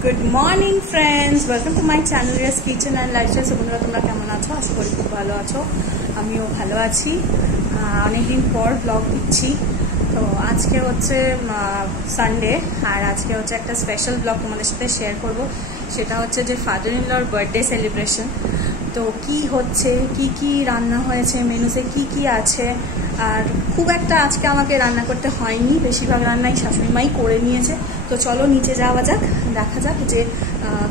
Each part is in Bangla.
Good morning friends, welcome to my channel yes kitchen and lifestyle. বন্ধুরা, তোমরা কেমন আছো? আশা করি খুব ভালো আছো। আমিও ভালো আছি। অনেকদিন পর ব্লগ দিচ্ছি। তো আজকে হচ্ছে সানডে, আর আজকে হচ্ছে একটা স্পেশাল ব্লগ তোমাদের সাথে শেয়ার করব। সেটা হচ্ছে যে ফাদার ইন লর বার্থডে সেলিব্রেশন। তো কি হচ্ছে, কি কি রান্না হয়েছে, মেনুতে কি কি আছে। আর খুব একটা আজকে আমাকে রান্না করতে হয়নি, বেশিরভাগ রান্নাই শাশুড়ি মাই করে নিয়েছে। তো চলো নিচে যাওয়া যাক, দেখা যাক যে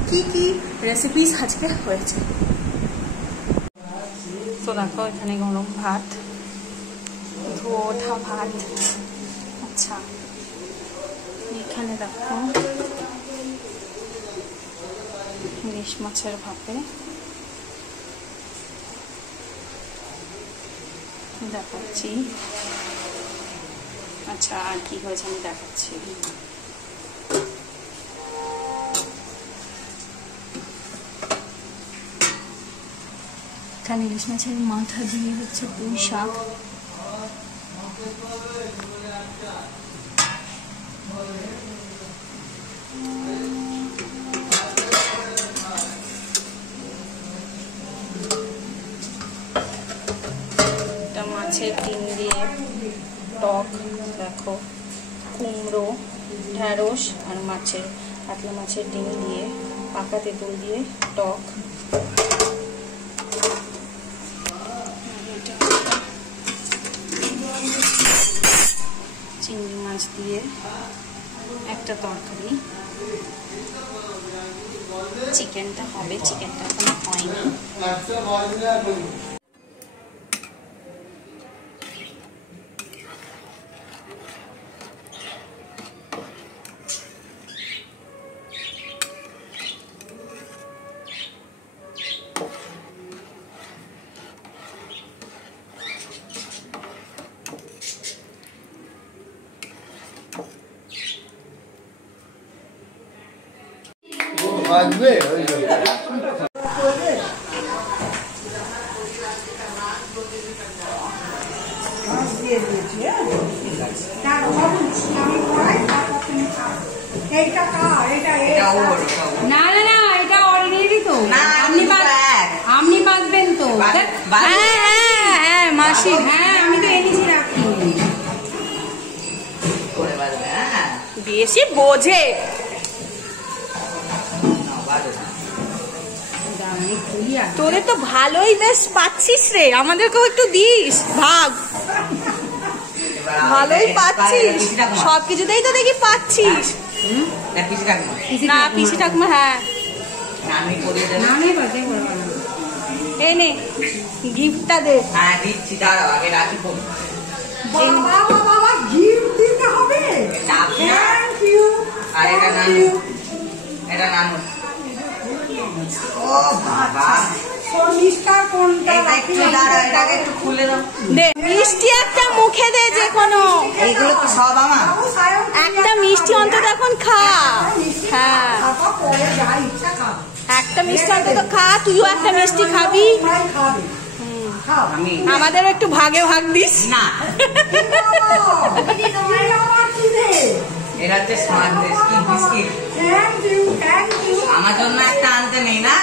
কি কি রেসিপিস আজকে হয়েছে। তো দেখো এখানে গরম ভাত, ধোয়া ওঠা ভাত। আচ্ছা, এখানে দেখো ইলিশ মাছের ভাপে দেখাচ্ছি। আচ্ছা, আর কি হয়েছে আমি দেখাচ্ছি। এখানে ইলিশ মাছের মাথা দিয়ে হচ্ছে পুঁই শাক, মাছের ডিম দিয়ে টক, দেখো কুমড়ো, ঢ্যাঁড়স আর মাছের কাতলা মাছের ডিম দিয়ে পাকা তেঁতুল দিয়ে টক, চিংড়ি মাছ দিয়ে একটা তরকারি। চিকেনটা হবে, চিকেনটা এখনো হয়নি। না না না, এটা অলরেডি তো আপনি বাঁধবেন তো। হ্যাঁ হ্যাঁ হ্যাঁ মাসি, হ্যাঁ আমি তো এনেছি রাখি। বেশি বোঝে। তোদের তো ভালোই বেশ পাচ্ছিস রে, আমাদেরকেও একটু দিস ভাগ। ভালোই পাচ্ছিস, সবকিছুতেই তো দেখি পাচ্ছিস। না পিসি ঠাকুমা, হ্যাঁ এই নে গিফটটা দে। হ্যাঁ দিচ্ছি, দাঁড়াও আগে রাখি। গিফট দিতে হবে। Thank you. আর এটা নানু, এটা নানু। ও বাবা, মিষ্টি একটা মুখে দে, যে কোনো এইগুলো তো সব আমার। একটা মিষ্টি অন্তত এখন খা। হ্যাঁ একটা মিষ্টি অন্তত খা, তুইও একটা মিষ্টি খাবি। আমাদেরও একটু ভাগে ভাগ দিস না। এরা হচ্ছে স্মার্ট বিস্কিট। আমার জন্য একটা আনতে নেই না।